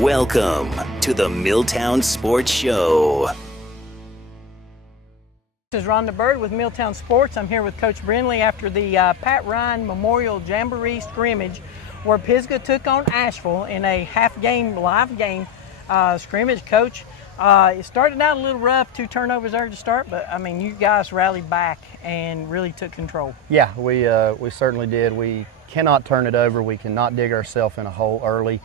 Welcome to the Milltown Sports Show. This is Rhonda Bird with Milltown Sports. I'm here with Coach Brindley after the Pat Ryan Memorial Jamboree scrimmage where Pisgah took on Asheville in a live game scrimmage. Coach, it started out a little rough, 2 turnovers there to start, but I mean, you guys rallied back and really took control. Yeah, we certainly did. We cannot turn it over. We cannot dig ourselves in a hole early.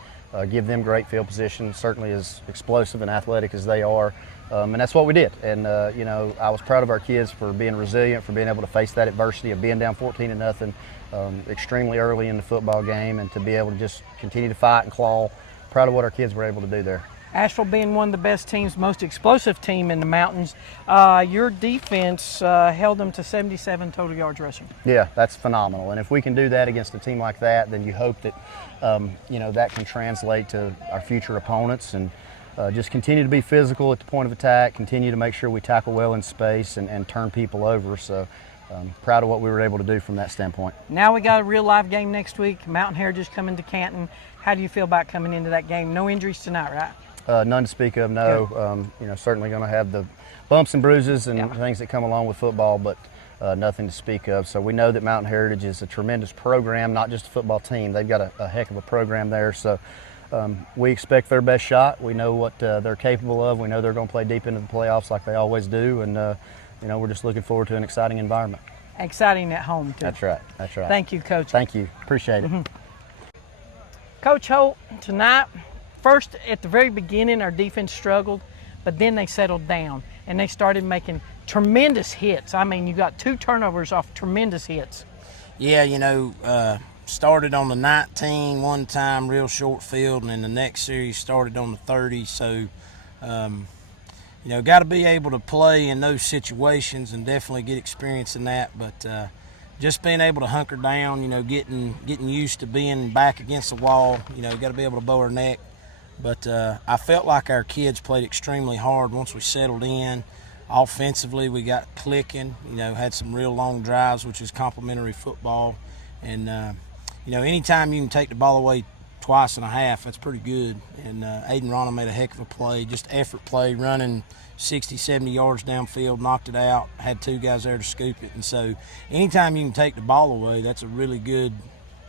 Give them great field position, certainly as explosive and athletic as they are. And that's what we did. And, you know, I was proud of our kids for being resilient, for being able to face that adversity of being down 14-0 extremely early in the football game, and to be able to just continue to fight and claw. Proud of what our kids were able to do there. Asheville being one of the best teams, most explosive team in the mountains, your defense held them to 77 total yards rushing. Yeah, that's phenomenal. And if we can do that against a team like that, then you hope that, you know, that can translate to our future opponents, and just continue to be physical at the point of attack, continue to make sure we tackle well in space and turn people over. So proud of what we were able to do from that standpoint. Now we got a real live game next week. Mountain Heritage coming to Canton. How do you feel about coming into that game? No injuries tonight, right? None to speak of, no. You know, certainly going to have the bumps and bruises and things that come along with football, but nothing to speak of. So we know that Mountain Heritage is a tremendous program, not just a football team. They've got a heck of a program there. So we expect their best shot. We know what they're capable of. We know they're going to play deep into the playoffs like they always do. And, you know, we're just looking forward to an exciting environment. Exciting at home, too. That's right. That's right. Thank you, Coach. Thank you. Appreciate it. Coach Holt, tonight, first, at the very beginning, our defense struggled, but then they settled down, and they started making tremendous hits. I mean, you got 2 turnovers off tremendous hits. Yeah, you know, started on the 19 one time, real short field, and then the next series started on the 30. So, you know, got to be able to play in those situations and definitely get experience in that. But just being able to hunker down, you know, getting used to being back against the wall, you know, got to be able to bow our neck. But I felt like our kids played extremely hard once we settled in. Offensively, we got clicking, you know, had some real long drives, which is complementary football. And, you know, anytime you can take the ball away twice and a half, that's pretty good. And Aiden Rana made a heck of a play, just effort play, running 60, 70 yards downfield, knocked it out, had 2 guys there to scoop it. And so anytime you can take the ball away, that's a really good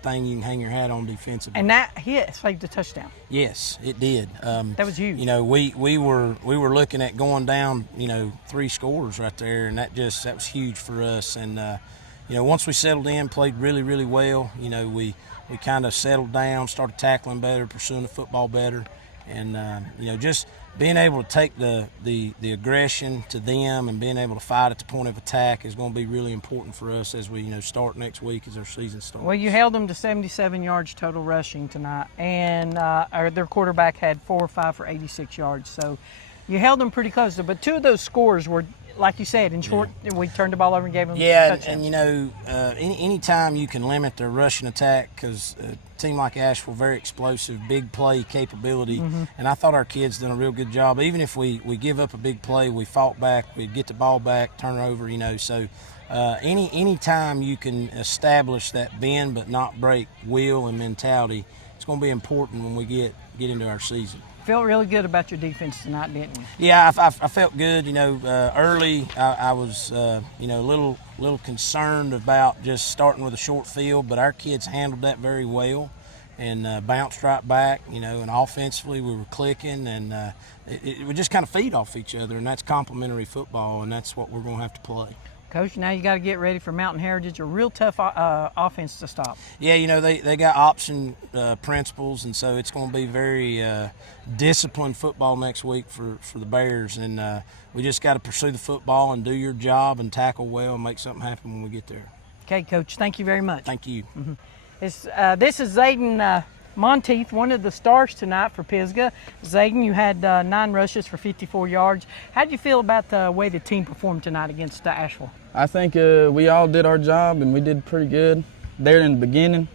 thing you can hang your hat on defensively. And that hit saved the touchdown. Yes, it did. That was huge. You know, we were looking at going down, you know, 3 scores right there, and that was huge for us. And you know, once we settled in, played really, really well. You know, we kind of settled down, started tackling better, pursuing the football better, and you know, just being able to take the aggression to them and being able to fight at the point of attack is going to be really important for us as we, you know, start next week as our season starts. Well, you held them to 77 yards total rushing tonight, and their quarterback had 4 or 5 for 86 yards. So you held them pretty close. But 2 of those scores were, like you said, in short, we turned the ball over and gave them a touchdown. And you know, any time you can limit their rushing attack, because a team like Asheville, very explosive, big play capability, and I thought our kids done a real good job. Even if we give up a big play, we fought back, we get the ball back, turn it over, you know. So any time you can establish that bend but not break will and mentality, it's going to be important when we get into our season. Felt really good about your defense tonight, didn't you? Yeah, I felt good. You know, early I was, you know, a little concerned about just starting with a short field, but our kids handled that very well and bounced right back. You know, and offensively we were clicking, and we just kind of feed off each other, and that's complementary football, and that's what we're going to have to play. Coach, now you got to get ready for Mountain Heritage, a real tough offense to stop. Yeah, you know, they got option principles, and so it's going to be very disciplined football next week for the Bears, and we just got to pursue the football and do your job and tackle well and make something happen when we get there. Okay, Coach, thank you very much. Thank you. This is Zayden Monteith, one of the stars tonight for Pisgah. Zayden, you had 9 rushes for 54 yards. How did you feel about the way the team performed tonight against Asheville? I think we all did our job, and we did pretty good. There in the beginning,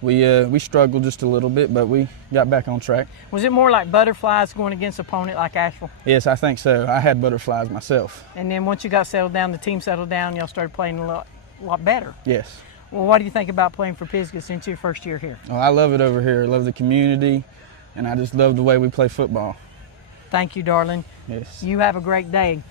we struggled just a little bit, but we got back on track. Was it more like butterflies going against an opponent like Asheville? Yes, I think so. I had butterflies myself. And then once you got settled down, the team settled down, y'all started playing a lot better. Yes. Well, what do you think about playing for Pisgah since your first year here? Oh, I love it over here. I love the community. and I just love the way we play football. Thank you, darling. Yes. You have a great day.